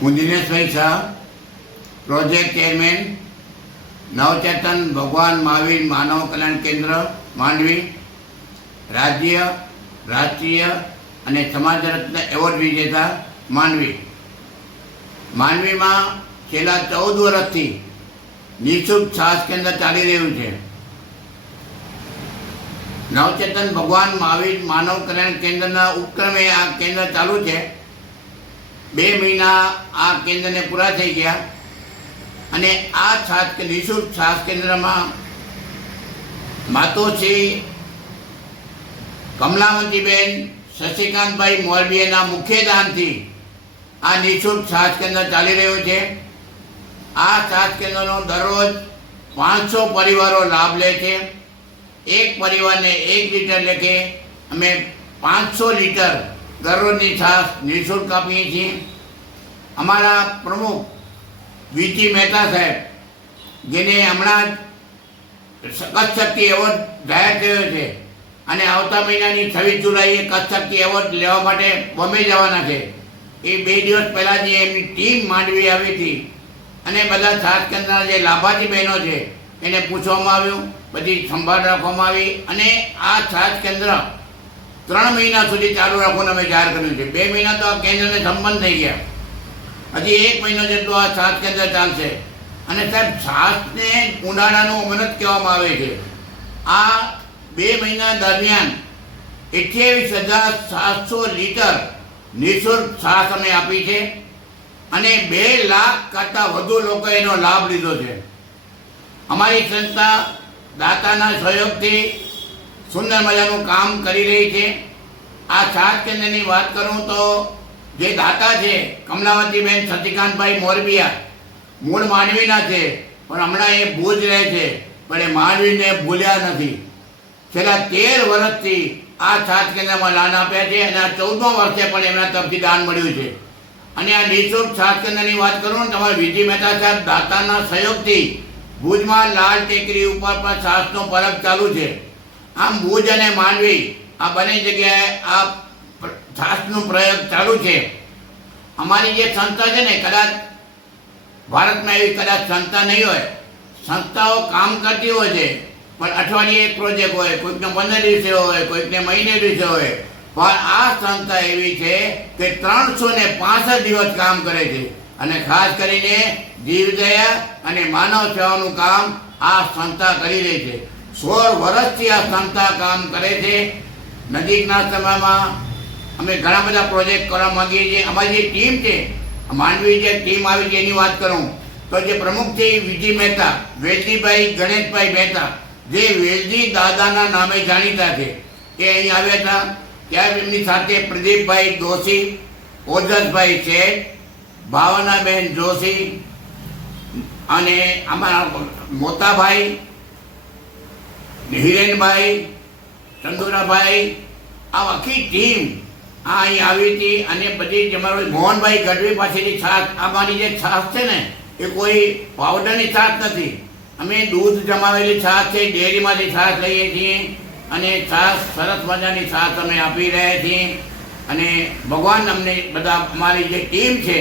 હું Dineshbhai Shah, project chairman, Navchetan ભગવાન મહાવીર માનવ કલ્યાણ કેન્દ્ર માંડવી, રાજ્ય, રાષ્ટ્રીય અને સમાજ રત્ન એવોર્ડ વિજેતા માંડવી. માંડવીમાં છેલ્લા 14 વર્ષથી નિઃશુલ્ક સ્વાસ્થ્ય કેન્દ્ર ચાલી રહ્યું છે. નવચેતન ભગવાન મહાવીર માનવ કલ્યાણ કેન્દ્રના ઉપક્રમે આ કેન્દ્ર ચાલુ છે. 2 મહિના આ કેન્દ્રને પૂરા થઈ ગયા અને આ નિઃશુલ્ક સ્વાસ્થ્ય કેન્દ્રમાં માતોશ્રી કમલાવતીબેન શશિકાંતભાઈ મોરબીના મુખ્ય દાનથી આ નિઃશુલ્ક સ્વાસ્થ્ય કેન્દ્ર ચાલી રહ્યું છે. આ સ્વાસ્થ્ય કેન્દ્રનો દરરોજ 500 પરિવારો લાભ લે છે. એક પરિવારને 1 લીટર લેખે અમે 500 લીટર દરરોજની છાશ નિઃશુલ્ક આપીએ છીએ. અમારા પ્રમુખ વીજી મહેતા સાહેબ, જેને હમણાં જ કચ્છ શક્તિ એવોર્ડ જાહેર થયો છે અને આવતા મહિનાની 26 જુલાઈએ કચ્છ શક્તિ એવોર્ડ લેવા માટે બોમ્બે જવાના છે. એ 2 દિવસ પહેલાં જે એમની ટીમ માંડવી આવી હતી અને બધા સ્વાસ્થ્ય કેન્દ્રના જે લાભાર્થી બહેનો છે એને પૂછવામાં આવ્યું, બધી સંભાળ રાખવામાં આવી અને આ સ્વાસ્થ્ય કેન્દ્ર 3 મહિના સુધી ચાલુ રાખવાનું અમે જાહેર કર્યું છે. 2 મહિના તો આ કેન્દ્રને સંપન્ન થઈ ગયા, હજી 1 મહિનો જેટલું આ સ્વાસ્થ્ય કેન્દ્ર ચાલશે. અને સાહેબ, સ્વાસ્થ્યને ઉનાળાનું અમૃત કહેવામાં આવે છે. આ 2 મહિના દરમિયાન 28,700 લીટર નિઃશુલ્ક છાશ અમે આપી છે અને 2 લાખ કરતાં વધુ લોકો એનો લાભ લીધો છે. અમારી સંસ્થા દાતાના સહયોગથી સુંદર મજાનું કામ કરી રહી છે. આ સ્વાસ્થ્ય કેન્દ્રની વાત કરું તો જે દાતા છે કમલાવતીબેન શશિકાંતભાઈ મોરબિયા મૂળ માંડવીના છે, પણ હમણાં એ ભુજ રહે છે, પણ એ માંડવીને ભૂલ્યા નથી. છેલ્લા 13 વર્ષથી આ સ્વાસ્થ્ય કેન્દ્રમાં દાન આપ્યા છે અને આ 14મા વર્ષે પણ એમના તરફથી દાન મળ્યું છે. અને આ નિઃશુલ્ક સ્વાસ્થ્ય કેન્દ્રની વાત કરું ને, તમારા વીજી મહેતા સાહેબ દાતાના સહયોગથી ભુજમાં લાલ ટેકરી ઉપર પણ છાશનો પરબ ચાલુ છે. આમ ભુજ અને માંડવી આ બંને જગ્યાએ આ છાશનો પ્રયોગ ચાલુ છે. અમારી જે સંસ્થા છે ને, કદાચ ભારતમાં એવી કદાચ સંસ્થા નહીં હોય. સંસ્થાઓ કામ કરતી હોય છે, પણ અઠવાડિયે એક પ્રોજેક્ટ હોય, કોઈકને 15 દિવસે હોય, કોઈકને મહિને દિવસે હોય. પણ આ સંસ્થા એવી છે કે 365 દિવસ કામ કરે છે અને ખાસ કરીને જીવદયા અને માનવ સેવાનું કામ આ સંસ્થા કરી રહી છે. 16 વર્ષથી આ સંસ્થા કામ કરે છે. નજીકના સમયમાં અમે ઘણા બધા પ્રોજેક્ટ કરવા માંગીએ છીએ. અમારી જે ટીમ છે, માંડવી જે ટીમ આવી છે એની વાત કરું તો જે પ્રમુખ છે વીજી મહેતા, વેલજીભાઈ ગણેશભાઈ મહેતા, જે વેલજી દાદાના નામે જાણીતા છે, એ અહીં આવ્યા હતા. ત્યારે એમની સાથે પ્રદીપભાઈ દોશી, ઓજસભાઈ શેઠ, ભાવનાબેન જોશી અને અમારા મોતાભાઈ, હિરેનભાઈ, ચંદુરાભાઈ, આ આખી ટીમ આ અહીં આવી હતી. અને બધી જ અમારો મોહનભાઈ ગઢવી પાસેથી છાશ, અમારી જે છાશ છે ને એ કોઈ પાવડરની છાશ નથી. અમે દૂધ જમાવેલી છાશ છે, ડેરીમાંથી છાશ લઈએ છીએ અને છાશ સરસ મજાની છાશ અમે આપી રહ્યા છીએ. અને ભગવાન અમને બધા, અમારી જે ટીમ છે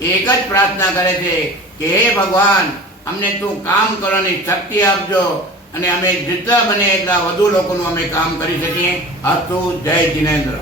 એ એક જ પ્રાર્થના કરે છે કે હે ભગવાન, અમને તું કામ કરવાની શક્તિ આપજો અને અમે જેટલા બને એટલા વધુ લોકોનું અમે કામ કરી શકીએ. અસ્તુ. જય જિનેન્દ્ર.